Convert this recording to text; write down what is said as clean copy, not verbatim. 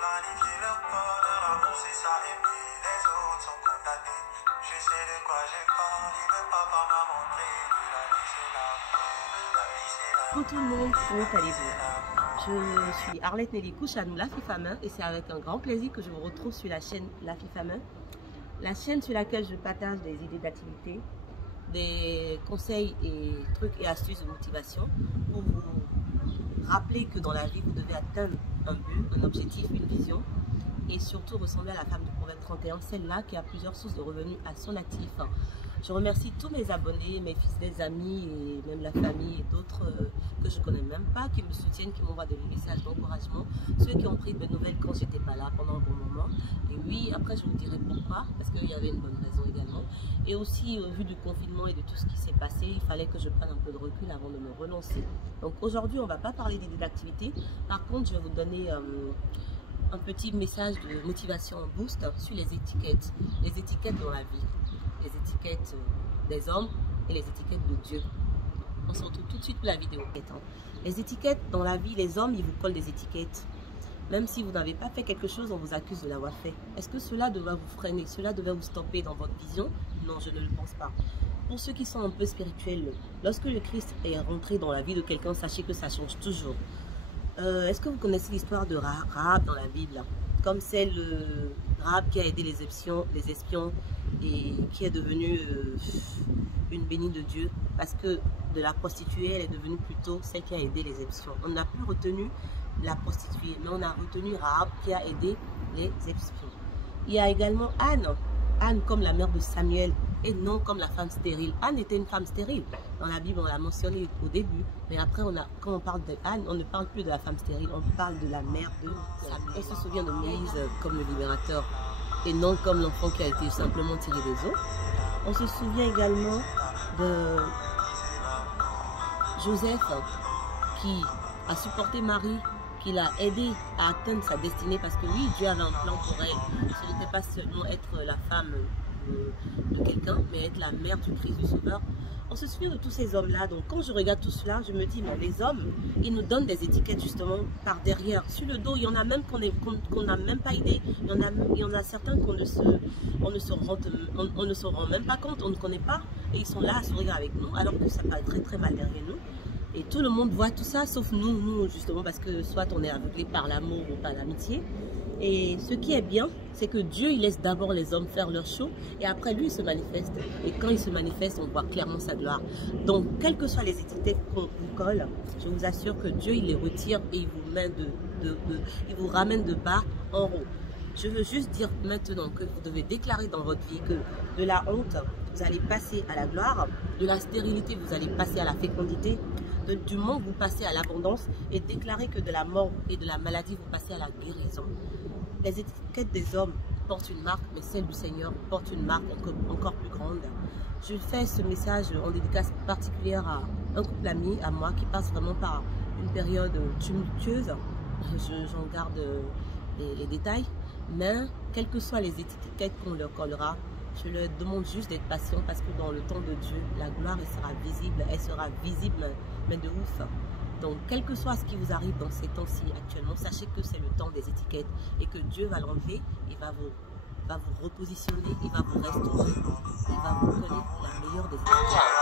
Planifier leur bonheur, l'amour c'est ça, aimer les autres sont condamnés. Je sais de quoi j'ai peur, il veut papa m'a montré. La vie c'est l'amour, la vie c'est l'amour. Bonjour tout le monde, comment allez-vous? Je suis Arlette Nelly Kouchanou, la fille femme, et c'est avec un grand plaisir que je vous retrouve sur la chaîne La Fille Femme, la chaîne sur laquelle je partage des idées d'activité, des conseils et trucs et astuces de motivation pour vous rappeler que dans la vie vous devez atteindre un but, un objectif, une vision et surtout ressembler à la femme du Proverbe 31, celle-là qui a plusieurs sources de revenus à son actif. Je remercie tous mes abonnés, mes fidèles amis et même la famille et d'autres que je ne connais même pas, qui me soutiennent, qui m'envoient des messages d'encouragement. Ceux qui ont pris de nouvelles quand j'étais pas là pendant un bon moment. Et oui, après je vous dirai pourquoi, parce qu'il y avait une bonne raison également. Et aussi au vu du confinement et de tout ce qui s'est passé, il fallait que je prenne un peu de recul avant de me relancer. Donc aujourd'hui, on ne va pas parler d'idées d'activité. Par contre, je vais vous donner un petit message de motivation en boost sur les étiquettes dans la vie. Les étiquettes des hommes et les étiquettes de Dieu. On se retrouve tout de suite pour la vidéo. Les étiquettes dans la vie, les hommes, ils vous collent des étiquettes. Même si vous n'avez pas fait quelque chose, on vous accuse de l'avoir fait. Est-ce que cela devrait vous freiner? Cela devrait vous stopper dans votre vision? Non, je ne le pense pas. Pour ceux qui sont un peu spirituels, lorsque le Christ est rentré dans la vie de quelqu'un, sachez que ça change toujours. Est-ce que vous connaissez l'histoire de Rahab dans la Bible? Comme celle Rahab qui a aidé les espions et qui est devenue une bénie de Dieu parce que de la prostituée, elle est devenue plutôt celle qui a aidé les espions. On n'a plus retenu la prostituée, mais on a retenu Rahab qui a aidé les espions. Il y a également Anne comme la mère de Samuel et non comme la femme stérile. Anne était une femme stérile. Dans la Bible, on l'a mentionné au début, mais après, quand on parle d'Anne, on ne parle plus de la femme stérile, on parle de la mère de Samuel. Elle se souvient de Moïse comme le libérateur et non comme l'enfant qui a été simplement tiré des eaux. On se souvient également de Joseph qui a supporté Marie, qui l'a aidé à atteindre sa destinée parce que oui, Dieu avait un plan pour elle. Ce n'était pas seulement être la femme de quelqu'un, mais être la mère du Christ, du Sauveur. On se souvient de tous ces hommes-là. Donc quand je regarde tout cela, je me dis, mais les hommes, ils nous donnent des étiquettes justement par derrière. Sur le dos, il y en a même qu'on n'a même pas idée. Il y en a certains qu'on ne se rend même pas compte, on ne connaît pas. Et ils sont là à sourire avec nous, alors que ça paraît très très mal derrière nous. Et tout le monde voit tout ça, sauf nous justement, parce que soit on est aveuglé par l'amour ou par l'amitié. Et ce qui est bien, c'est que Dieu, il laisse d'abord les hommes faire leur show et après lui, il se manifeste. Et quand il se manifeste, on voit clairement sa gloire. Donc, quelles que soient les étiquettes qu'on vous colle, je vous assure que Dieu, il les retire et il vous ramène de bas en haut. Je veux juste dire maintenant que vous devez déclarer dans votre vie que de la honte, vous allez passer à la gloire, de la stérilité, vous allez passer à la fécondité, du manque, vous passez à l'abondance et déclarer que de la mort et de la maladie, vous passez à la guérison. Les étiquettes des hommes portent une marque, mais celle du Seigneur porte une marque encore plus grande. Je fais ce message en dédicace particulière à un couple ami à moi qui passe vraiment par une période tumultueuse. J'en garde les détails, mais quelles que soient les étiquettes qu'on leur collera, je leur demande juste d'être patient parce que dans le temps de Dieu, la gloire elle sera visible, mais de ouf. Donc, quel que soit ce qui vous arrive dans ces temps-ci actuellement, sachez que c'est le temps des étiquettes et que Dieu va l'enlever, il va vous repositionner, il va vous restaurer, il va vous donner la meilleure des étiquettes.